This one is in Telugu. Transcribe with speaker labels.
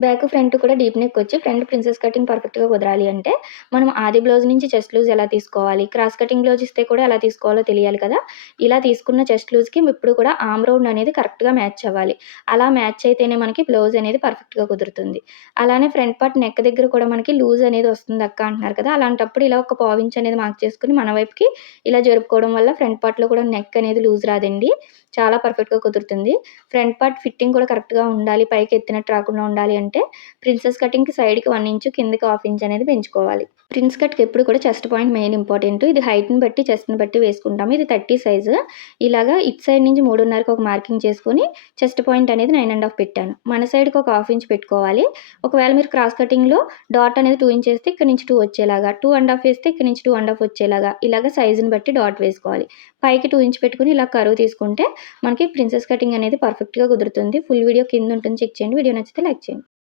Speaker 1: బ్యాక్ ఫ్రంట్ కూడా డీప్ నెక్ వచ్చి ఫ్రంట్ ప్రిన్సెస్ కటింగ్ పర్ఫెక్ట్గా కుదరాలి అంటే మనం ఆది బ్లౌజ్ నుంచి చెస్ట్ లూజ్ ఎలా తీసుకోవాలి? క్రాస్ కటింగ్ బ్లౌజ్ ఇస్తే కూడా ఎలా తీసుకోవాలో తెలియాలి కదా? ఇలా తీసుకున్న చెస్ట్ లూజ్కి ఇప్పుడు కూడా ఆమ్ రౌండ్ అనేది కరెక్ట్గా మ్యాచ్ అవ్వాలి. అలా మ్యాచ్ అయితేనే మనకి బ్లౌజ్ అనేది పర్ఫెక్ట్గా కుదురుతుంది. అలానే ఫ్రంట్ పార్ట్ నెక్ దగ్గర కూడా మనకి లూజ్ అనేది వస్తుంది అక్క అంటున్నారు కదా? అలాంటప్పుడు ఇలా ఒక పావించ్ అనేది మార్క్ చేసుకుని మన వైపుకి ఇలా జరుపుకోవడం వల్ల ఫ్రంట్ పార్ట్లో కూడా నెక్ అనేది లూజ్ రాదండి. చాలా పర్ఫెక్ట్గా కుదురుతుంది. ఫ్రంట్ పార్ట్ ఫిట్టింగ్ కూడా కరెక్ట్గా ఉండాలి. పైకి ఎత్తినట్టు రాకుండా ఉండాలి అంటే ప్రిన్సెస్ కటింగ్కి సైడ్కి వన్ ఇంచు కిందకి హాఫ్ ఇంచ్ అనేది పెంచుకోవాలి. ప్రిన్స్ కట్కి ఎప్పుడు కూడా చెస్ట్ పాయింట్ మెయిన్ ఇంపార్టెంట్ ఇది హైట్ని బట్టి చెస్ట్ని బట్టి వేసుకుంటాము. ఇది థర్టీ సైజు ఇలాగా ఇట్ సైడ్ నుంచి మూడున్నరకు ఒక మార్కింగ్ చేసుకొని చెస్ట్ పాయింట్ అనేది నైన్ అండ్ హాఫ్ పెట్టాను. మన సైడ్కి ఒక హాఫ్ ఇంచ్ పెట్టుకోవాలి. ఒకవేళ మీరు క్రాస్ కటింగ్లో డాట్ అనేది టూ ఇంచ్ వేస్తే ఇక్కడ నుంచి టూ వచ్చేలాగా. టూ అండ్ హాఫ్ వేస్తే ఇక్కడ నుంచి టూ అండ్ హాఫ్ వచ్చేలాగా. ఇలాగ సైజుని బట్టి డాట్ వేసుకోవాలి. పైకి టూ ఇంచ్ పెట్టుకుని ఇలా కరువు తీసుకుంటే మనకి ప్రిన్సెస్ కటింగ్ అనేది పర్ఫెక్ట్గా కుదురుతుంది. ఫుల్ వీడియో కింద ఉంటుంది. చెక్ చేయండి. వీడియో నచ్చితే లైక్ చేయండి.